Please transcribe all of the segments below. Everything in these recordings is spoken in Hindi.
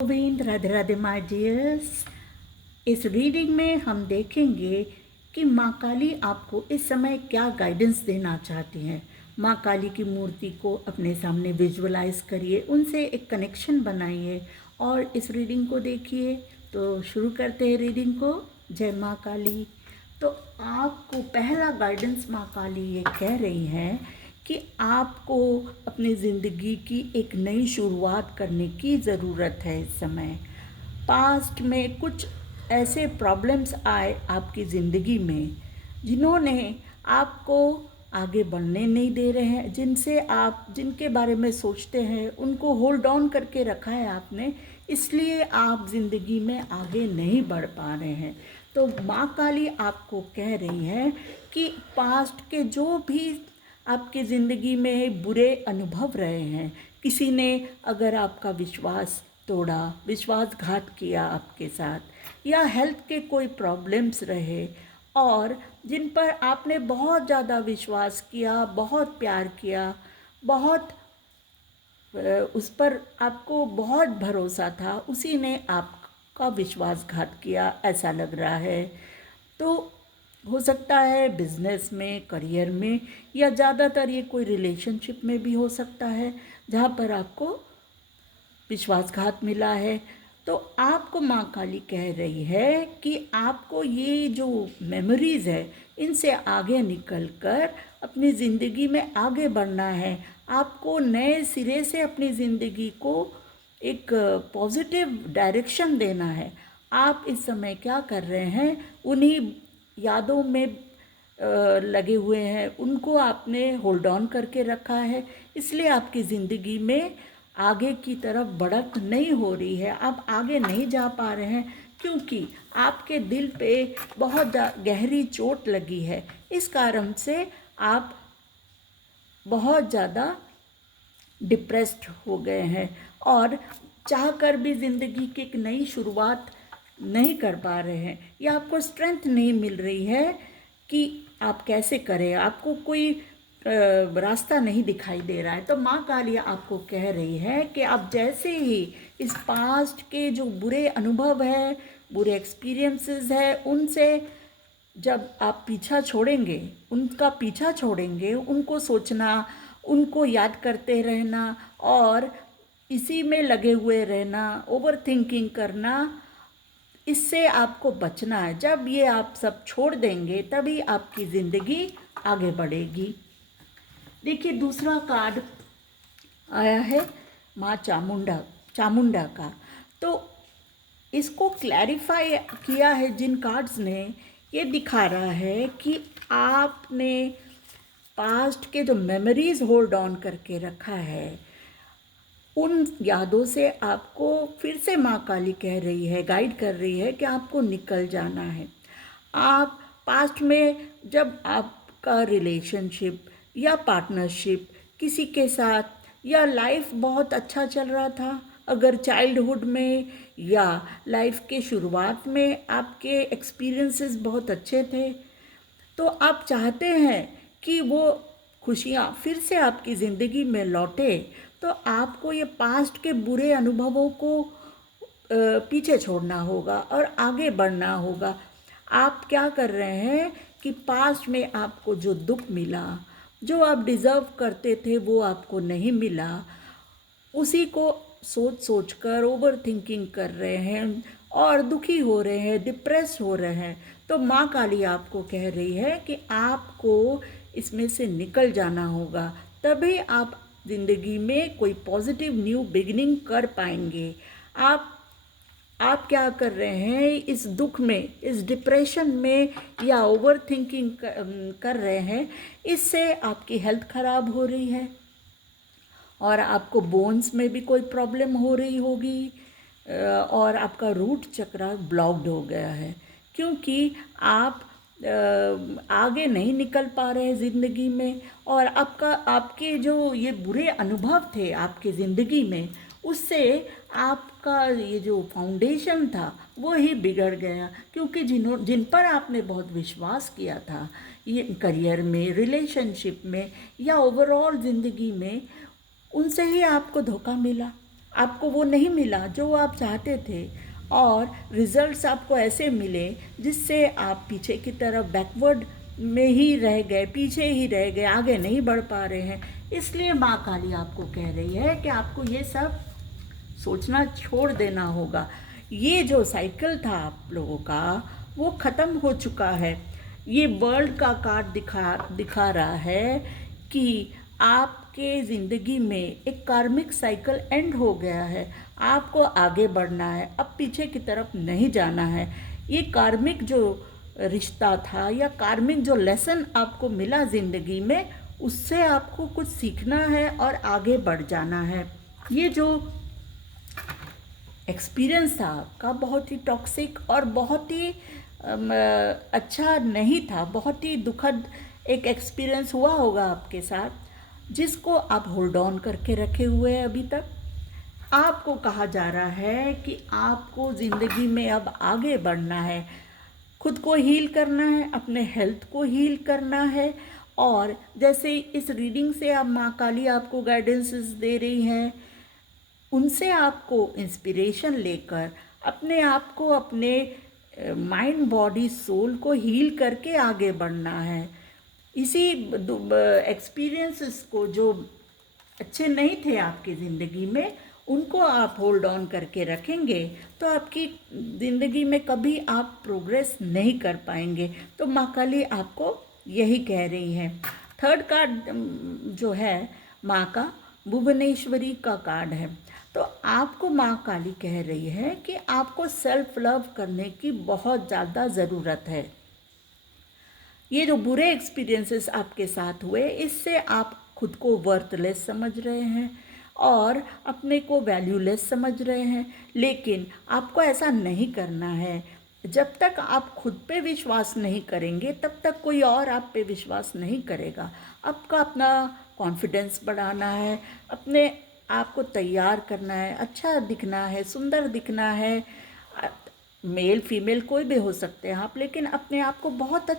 Govind, Radhe Radhe my dears. इस रीडिंग में हम देखेंगे कि माँ काली आपको इस समय क्या गाइडेंस देना चाहती हैं। माँ काली की मूर्ति को अपने सामने विजुअलाइज करिए, उनसे एक कनेक्शन बनाइए और इस रीडिंग को देखिए। तो शुरू करते हैं रीडिंग को। जय माँ काली। तो आपको पहला गाइडेंस माँ काली ये कह रही हैं कि आपको अपनी ज़िंदगी की एक नई शुरुआत करने की ज़रूरत है इस समय। पास्ट में कुछ ऐसे प्रॉब्लम्स आए आपकी ज़िंदगी में जिन्होंने आपको आगे बढ़ने नहीं दे रहे हैं, जिनके बारे में सोचते हैं उनको होल्ड ऑन करके रखा है आपने, इसलिए आप ज़िंदगी में आगे नहीं बढ़ पा रहे हैं। तो माँ काली आपको कह रही है कि पास्ट के जो भी आपकी ज़िंदगी में बुरे अनुभव रहे हैं, किसी ने अगर आपका विश्वास तोड़ा, विश्वासघात किया आपके साथ, या हेल्थ के कोई प्रॉब्लम्स रहे और जिन पर आपने बहुत ज़्यादा विश्वास किया, बहुत प्यार किया, बहुत उस पर आपको बहुत भरोसा था, उसी ने आपका विश्वासघात किया ऐसा लग रहा है। तो हो सकता है बिजनेस में, करियर में, या ज़्यादातर ये कोई रिलेशनशिप में भी हो सकता है जहाँ पर आपको विश्वासघात मिला है। तो आपको माँ काली कह रही है कि आपको ये जो मेमोरीज़ है इनसे आगे निकलकर अपनी ज़िंदगी में आगे बढ़ना है। आपको नए सिरे से अपनी ज़िंदगी को एक पॉजिटिव डायरेक्शन देना है। आप इस समय क्या कर रहे हैं, उन्हीं यादों में लगे हुए हैं, उनको आपने होल्ड ऑन करके रखा है, इसलिए आपकी ज़िंदगी में आगे की तरफ बढ़त नहीं हो रही है। आप आगे नहीं जा पा रहे हैं क्योंकि आपके दिल पे बहुत गहरी चोट लगी है। इस कारण से आप बहुत ज़्यादा डिप्रेस्ड हो गए हैं और चाह कर भी ज़िंदगी की एक नई शुरुआत नहीं कर पा रहे हैं, या आपको स्ट्रेंथ नहीं मिल रही है कि आप कैसे करें, आपको कोई रास्ता नहीं दिखाई दे रहा है। तो माँ काली आपको कह रही है कि आप जैसे ही इस पास्ट के जो बुरे अनुभव है, बुरे एक्सपीरियंसेस है, उनसे जब आप पीछा छोड़ेंगे, उनका पीछा छोड़ेंगे, उनको सोचना, उनको याद करते रहना और इसी में लगे हुए रहना, ओवर थिंकिंग करना, इससे आपको बचना है। जब ये आप सब छोड़ देंगे तभी आपकी ज़िंदगी आगे बढ़ेगी। देखिए, दूसरा कार्ड आया है माँ चामुंडा का। तो इसको क्लैरिफाई किया है जिन कार्ड्स ने, ये दिखा रहा है कि आपने पास्ट के जो मेमोरीज होल्ड ऑन करके रखा है, उन यादों से आपको फिर से माँ काली कह रही है, गाइड कर रही है कि आपको निकल जाना है। आप पास्ट में जब आपका रिलेशनशिप या पार्टनरशिप किसी के साथ, या लाइफ बहुत अच्छा चल रहा था, अगर चाइल्डहुड में या लाइफ के शुरुआत में आपके एक्सपीरियंसेस बहुत अच्छे थे, तो आप चाहते हैं कि वो खुशियाँ फिर से आपकी ज़िंदगी में लौटे। तो आपको ये पास्ट के बुरे अनुभवों को पीछे छोड़ना होगा और आगे बढ़ना होगा। आप क्या कर रहे हैं कि पास्ट में आपको जो दुख मिला, जो आप डिज़र्व करते थे वो आपको नहीं मिला, उसी को सोच सोच कर ओवर थिंकिंग कर रहे हैं और दुखी हो रहे हैं, डिप्रेस हो रहे हैं। तो माँ काली आपको कह रही है कि आपको इसमें से निकल जाना होगा, तभी आप ज़िंदगी में कोई पॉजिटिव न्यू बिगिनिंग कर पाएंगे। आप क्या कर रहे हैं, इस दुख में, इस डिप्रेशन में या ओवर थिंकिंग कर रहे हैं, इससे आपकी हेल्थ ख़राब हो रही है और आपको बोन्स में भी कोई प्रॉब्लम हो रही होगी और आपका रूट चक्र ब्लॉक्ड हो गया है, क्योंकि आप आगे नहीं निकल पा रहे ज़िंदगी में, और आपके जो ये बुरे अनुभव थे आपकी ज़िंदगी में, उससे आपका ये जो फाउंडेशन था वो ही बिगड़ गया। क्योंकि जिन पर आपने बहुत विश्वास किया था, ये करियर में, रिलेशनशिप में, या ओवरऑल ज़िंदगी में, उनसे ही आपको धोखा मिला। आपको वो नहीं मिला जो आप चाहते थे, और रिजल्ट्स आपको ऐसे मिले जिससे आप पीछे की तरफ बैकवर्ड में ही रह गए, पीछे ही रह गए, आगे नहीं बढ़ पा रहे हैं। इसलिए माँ काली आपको कह रही है कि आपको ये सब सोचना छोड़ देना होगा। ये जो साइकिल था आप लोगों का वो ख़त्म हो चुका है। ये वर्ल्ड का कार्ड दिखा रहा है कि आपके ज़िंदगी में एक कार्मिक साइकिल एंड हो गया है। आपको आगे बढ़ना है, अब पीछे की तरफ नहीं जाना है। ये कार्मिक जो रिश्ता था या कार्मिक जो लेसन आपको मिला ज़िंदगी में, उससे आपको कुछ सीखना है और आगे बढ़ जाना है। ये जो एक्सपीरियंस था आपका बहुत ही टॉक्सिक और बहुत ही अच्छा नहीं था, बहुत ही दुखद एक एक्सपीरियंस हुआ होगा आपके साथ, जिसको आप होल्ड ऑन करके रखे हुए हैं अभी तक। आपको कहा जा रहा है कि आपको ज़िंदगी में अब आगे बढ़ना है, खुद को हील करना है, अपने हेल्थ को हील करना है। और जैसे इस रीडिंग से आप माँ काली आपको गाइडेंसेस दे रही हैं, उनसे आपको इंस्पिरेशन लेकर अपने आप को, अपने माइंड बॉडी सोल को हील करके आगे बढ़ना है। इसी एक्सपीरियंसेस को जो अच्छे नहीं थे आपकी ज़िंदगी में, उनको आप होल्ड ऑन करके रखेंगे तो आपकी ज़िंदगी में कभी आप प्रोग्रेस नहीं कर पाएंगे। तो माँ काली आपको यही कह रही हैं। थर्ड कार्ड जो है माँ का भुवनेश्वरी का कार्ड है। तो आपको माँ काली कह रही है कि आपको सेल्फ लव करने की बहुत ज़्यादा ज़रूरत है। ये जो बुरे एक्सपीरियंसेस आपके साथ हुए, इससे आप खुद को वर्थलेस समझ रहे हैं और अपने को वैल्यूलेस समझ रहे हैं। लेकिन आपको ऐसा नहीं करना है। जब तक आप खुद पे विश्वास नहीं करेंगे तब तक कोई और आप पे विश्वास नहीं करेगा। आपका अपना कॉन्फिडेंस बढ़ाना है, अपने आप को तैयार करना है, अच्छा दिखना है, सुंदर दिखना है। मेल फीमेल कोई भी हो सकते हैं आप, लेकिन अपने आप को बहुत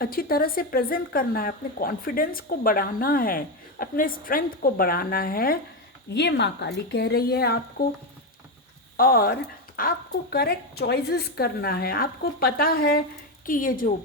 अच्छी तरह से प्रेजेंट करना है, अपने कॉन्फिडेंस को बढ़ाना है, अपने स्ट्रेंथ को बढ़ाना है। ये माँ काली कह रही है आपको। और आपको करेक्ट चॉइसेस करना है। आपको पता है कि ये जो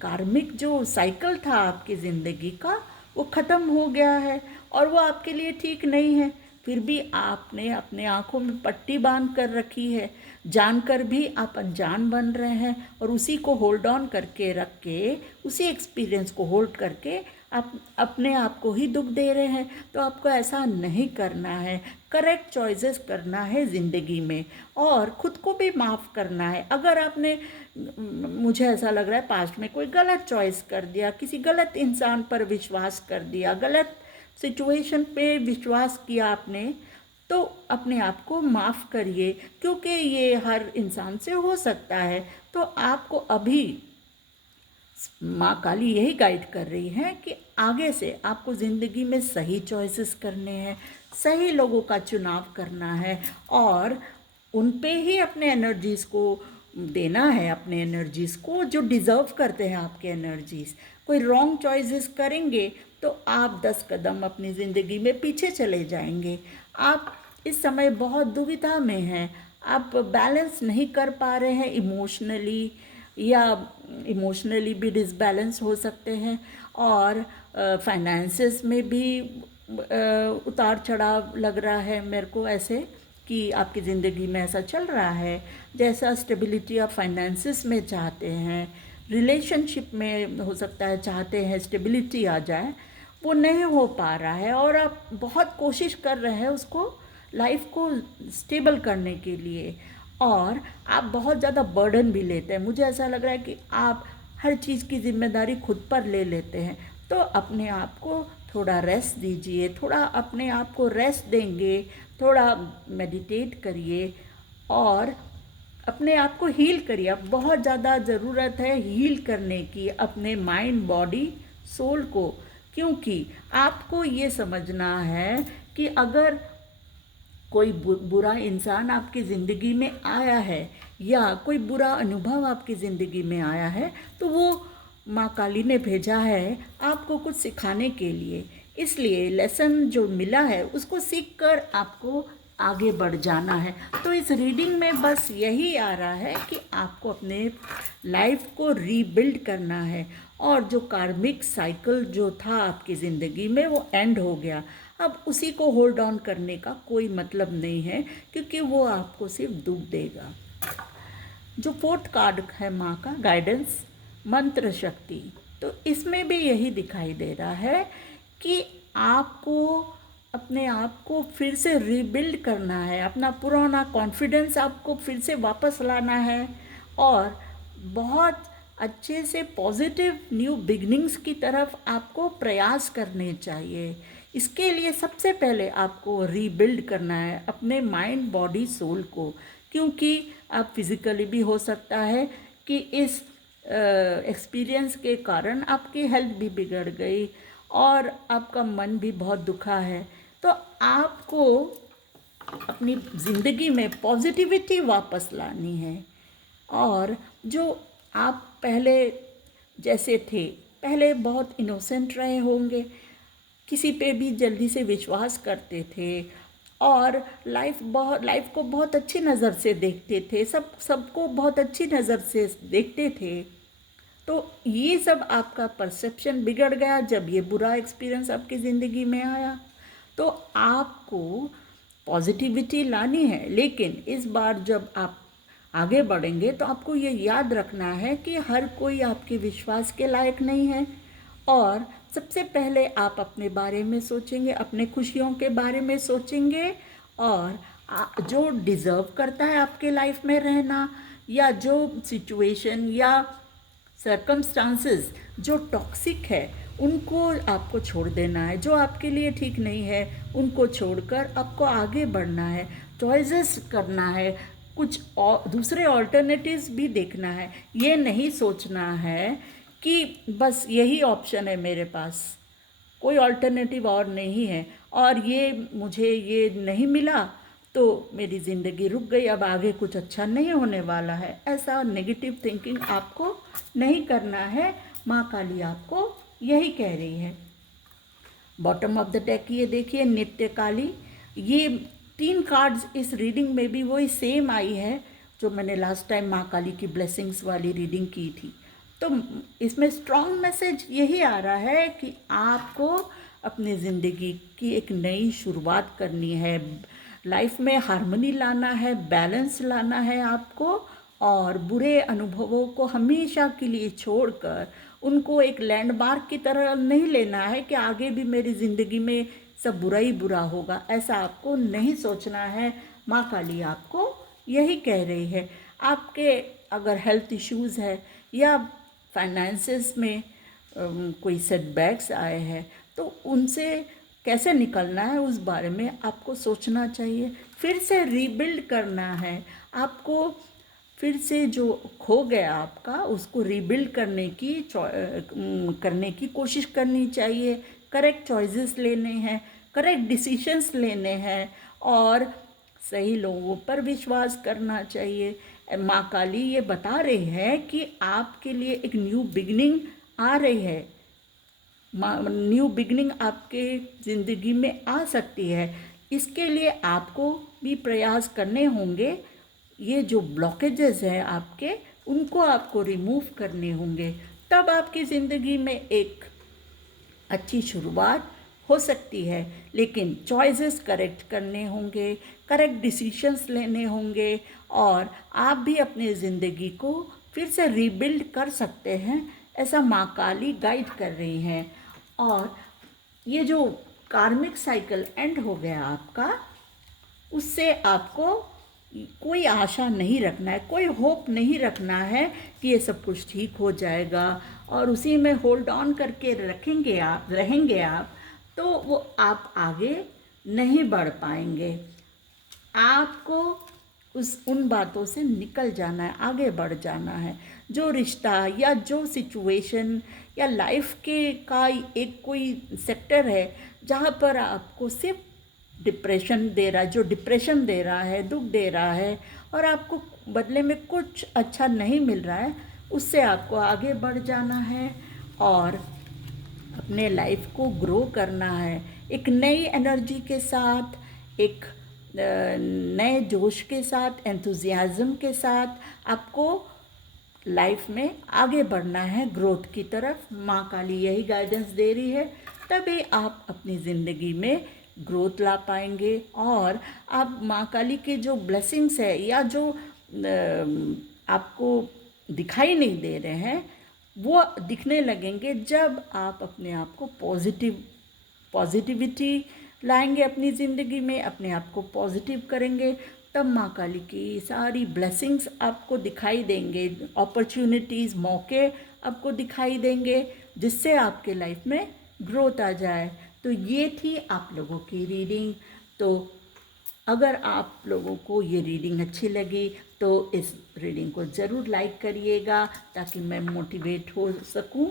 कार्मिक जो साइकिल था आपकी ज़िंदगी का, वो ख़त्म हो गया है और वो आपके लिए ठीक नहीं है। फिर भी आपने अपने आँखों में पट्टी बांध कर रखी है, जानकर भी आप अनजान बन रहे हैं और उसी को होल्ड ऑन करके रख के, उसी एक्सपीरियंस को होल्ड करके आप अपने आप को ही दुख दे रहे हैं। तो आपको ऐसा नहीं करना है, करेक्ट चॉइसेस करना है ज़िंदगी में और ख़ुद को भी माफ़ करना है। अगर आपने, मुझे ऐसा लग रहा है, पास्ट में कोई गलत चॉइस कर दिया, किसी गलत इंसान पर विश्वास कर दिया, गलत सिचुएशन पे विश्वास किया आपने, तो अपने आप को माफ़ करिए, क्योंकि ये हर इंसान से हो सकता है। तो आपको अभी माँ काली यही गाइड कर रही हैं कि आगे से आपको ज़िंदगी में सही चॉइसेस करने हैं, सही लोगों का चुनाव करना है और उन पे ही अपने एनर्जीज़ को देना है, अपने एनर्जीज़ को जो डिज़र्व करते हैं आपके एनर्जीज़। कोई रॉन्ग चॉइसेस करेंगे तो आप 10 कदम अपनी ज़िंदगी में पीछे चले जाएंगे। आप इस समय बहुत दुविधा में हैं, आप बैलेंस नहीं कर पा रहे हैं इमोशनली, या इमोशनली भी डिसबैलेंस हो सकते हैं और फाइनेंसेस में भी उतार चढ़ाव लग रहा है मेरे को, ऐसे कि आपकी ज़िंदगी में ऐसा चल रहा है जैसा स्टेबिलिटी आप फाइनेंसेस में चाहते हैं, रिलेशनशिप में हो सकता है चाहते हैं स्टेबिलिटी आ जाए, वो नहीं हो पा रहा है और आप बहुत कोशिश कर रहे हैं उसको, लाइफ को स्टेबल करने के लिए, और आप बहुत ज़्यादा बर्डन भी लेते हैं। मुझे ऐसा लग रहा है कि आप हर चीज़ की जिम्मेदारी खुद पर ले लेते हैं। तो अपने आप को थोड़ा रेस्ट दीजिए, थोड़ा अपने आप को रेस्ट देंगे, थोड़ा मेडिटेट करिए और अपने आप को हील करिए। अब बहुत ज़्यादा ज़रूरत है हील करने की अपने माइंड बॉडी सोल को, क्योंकि आपको ये समझना है कि अगर कोई बुरा इंसान आपकी ज़िंदगी में आया है या कोई बुरा अनुभव आपकी ज़िंदगी में आया है, तो वो माँ काली ने भेजा है आपको कुछ सिखाने के लिए। इसलिए लेसन जो मिला है उसको सीख कर आपको आगे बढ़ जाना है। तो इस रीडिंग में बस यही आ रहा है कि आपको अपने लाइफ को रीबिल्ड करना है, और जो कार्मिक साइकिल जो था आपकी ज़िंदगी में वो एंड हो गया। अब उसी को होल्ड ऑन करने का कोई मतलब नहीं है, क्योंकि वो आपको सिर्फ दुख देगा। जो फोर्थ कार्ड है माँ का गाइडेंस, मंत्र शक्ति, तो इसमें भी यही दिखाई दे रहा है कि आपको अपने आप को फिर से रीबिल्ड करना है, अपना पुराना कॉन्फिडेंस आपको फिर से वापस लाना है, और बहुत अच्छे से पॉजिटिव न्यू बिगनिंग्स की तरफ आपको प्रयास करने चाहिए। इसके लिए सबसे पहले आपको रीबिल्ड करना है अपने माइंड बॉडी सोल को, क्योंकि आप फिज़िकली भी हो सकता है कि इस एक्सपीरियंस के कारण आपकी हेल्थ भी बिगड़ गई और आपका मन भी बहुत दुखा है। तो आपको अपनी ज़िंदगी में पॉजिटिविटी वापस लानी है, और जो आप पहले जैसे थे, पहले बहुत इनोसेंट रहे होंगे, किसी पे भी जल्दी से विश्वास करते थे, और लाइफ को बहुत अच्छी नज़र से देखते थे, सबको बहुत अच्छी नज़र से देखते थे। तो ये सब आपका परसेप्शन बिगड़ गया जब ये बुरा एक्सपीरियंस आपकी ज़िंदगी में आया। तो आपको पॉजिटिविटी लानी है, लेकिन इस बार जब आप आगे बढ़ेंगे तो आपको ये याद रखना है कि हर कोई आपके विश्वास के लायक नहीं है, और सबसे पहले आप अपने बारे में सोचेंगे, अपने खुशियों के बारे में सोचेंगे, और जो डिज़र्व करता है आपके लाइफ में रहना, या जो सिचुएशन या सर्कमस्टांसेस जो टॉक्सिक है उनको आपको छोड़ देना है, जो आपके लिए ठीक नहीं है उनको छोड़कर आपको आगे बढ़ना है, चॉइसेस करना है, कुछ और दूसरे ऑल्टरनेटिव्स भी देखना है। ये नहीं सोचना है कि बस यही ऑप्शन है मेरे पास, कोई ऑल्टरनेटिव और नहीं है, और मुझे ये नहीं मिला तो मेरी ज़िंदगी रुक गई, अब आगे कुछ अच्छा नहीं होने वाला है। ऐसा नेगेटिव थिंकिंग आपको नहीं करना है। माँ काली आपको यही कह रही है। बॉटम ऑफ द डेक ये देखिए, नित्य काली। ये 3 कार्ड्स इस रीडिंग में भी वही सेम आई है जो मैंने लास्ट टाइम माँ काली की ब्लेसिंग्स वाली रीडिंग की थी। तो इसमें स्ट्रॉन्ग मैसेज यही आ रहा है कि आपको अपनी ज़िंदगी की एक नई शुरुआत करनी है, लाइफ में हार्मनी लाना है, बैलेंस लाना है आपको, और बुरे अनुभवों को हमेशा के लिए छोड़कर उनको एक लैंडमार्क की तरह नहीं लेना है कि आगे भी मेरी ज़िंदगी में सब बुरा ही बुरा होगा, ऐसा आपको नहीं सोचना है। माँ काली आपको यही कह रही है। आपके अगर हेल्थ इश्यूज़ है या फाइनेंसेस में कोई सेटबैक्स आए हैं तो उनसे कैसे निकलना है उस बारे में आपको सोचना चाहिए। फिर से रीबिल्ड करना है आपको, फिर से जो खो गया आपका उसको रीबिल्ड करने की कोशिश करनी चाहिए। करेक्ट चॉइसेस लेने हैं, करेक्ट डिसीशंस लेने हैं, और सही लोगों पर विश्वास करना चाहिए। माँ काली ये बता रही है कि आपके लिए एक न्यू बिगनिंग आ रही है, न्यू बिगनिंग आपके ज़िंदगी में आ सकती है। इसके लिए आपको भी प्रयास करने होंगे, ये जो ब्लॉकेजेस हैं आपके उनको आपको रिमूव करने होंगे, तब आपकी ज़िंदगी में एक अच्छी शुरुआत हो सकती है। लेकिन चॉइसेस करेक्ट करने होंगे, करेक्ट डिसीशंस लेने होंगे, और आप भी अपनी ज़िंदगी को फिर से रीबिल्ड कर सकते हैं, ऐसा माँ काली गाइड कर रही हैं। और ये जो कार्मिक साइकिल एंड हो गया आपका, उससे आपको कोई आशा नहीं रखना है, कोई होप नहीं रखना है कि ये सब कुछ ठीक हो जाएगा, और उसी में होल्ड ऑन करके रहेंगे आप तो वो आप आगे नहीं बढ़ पाएंगे। आपको उन बातों से निकल जाना है, आगे बढ़ जाना है। जो रिश्ता या जो सिचुएशन या लाइफ का एक कोई सेक्टर है जहाँ पर आपको सिर्फ डिप्रेशन दे रहा है, जो डिप्रेशन दे रहा है, दुख दे रहा है, और आपको बदले में कुछ अच्छा नहीं मिल रहा है, उससे आपको आगे बढ़ जाना है और अपने लाइफ को ग्रो करना है। एक नई एनर्जी के साथ, एक नए जोश के साथ, एंथुजियाज़म के साथ आपको लाइफ में आगे बढ़ना है ग्रोथ की तरफ। माँ काली यही गाइडेंस दे रही है, तभी आप अपनी ज़िंदगी में ग्रोथ ला पाएंगे और आप माँ काली के जो ब्लेसिंग्स है या जो आपको दिखाई नहीं दे रहे हैं वो दिखने लगेंगे जब आप अपने आप को पॉजिटिविटी लाएंगे अपनी ज़िंदगी में, अपने आप को पॉजिटिव करेंगे, तब माँ काली की सारी ब्लेसिंग्स आपको दिखाई देंगे, अपॉर्चुनिटीज़, मौके आपको दिखाई देंगे जिससे आपके लाइफ में ग्रोथ आ जाए। तो ये थी आप लोगों की रीडिंग। तो अगर आप लोगों को ये रीडिंग अच्छी लगी तो इस रीडिंग को ज़रूर लाइक करिएगा ताकि मैं मोटिवेट हो सकूं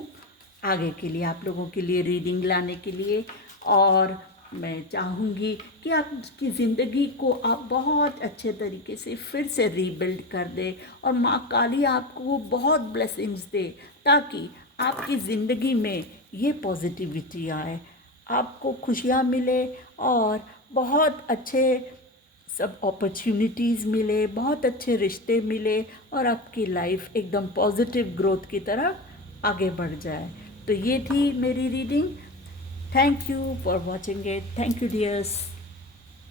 आगे के लिए, आप लोगों के लिए रीडिंग लाने के लिए। और मैं चाहूँगी कि आपकी ज़िंदगी को आप बहुत अच्छे तरीके से फिर से रीबिल्ड कर दें और माँ काली आपको बहुत ब्लेसिंग्स दे ताकि आपकी ज़िंदगी में ये पॉजिटिविटी आए, आपको खुशियाँ मिले और बहुत अच्छे सब अपॉर्चुनिटीज़ मिले, बहुत अच्छे रिश्ते मिले और आपकी लाइफ एकदम पॉजिटिव ग्रोथ की तरफ आगे बढ़ जाए। तो ये थी मेरी reading. Thank you for watching it. Thank you dears.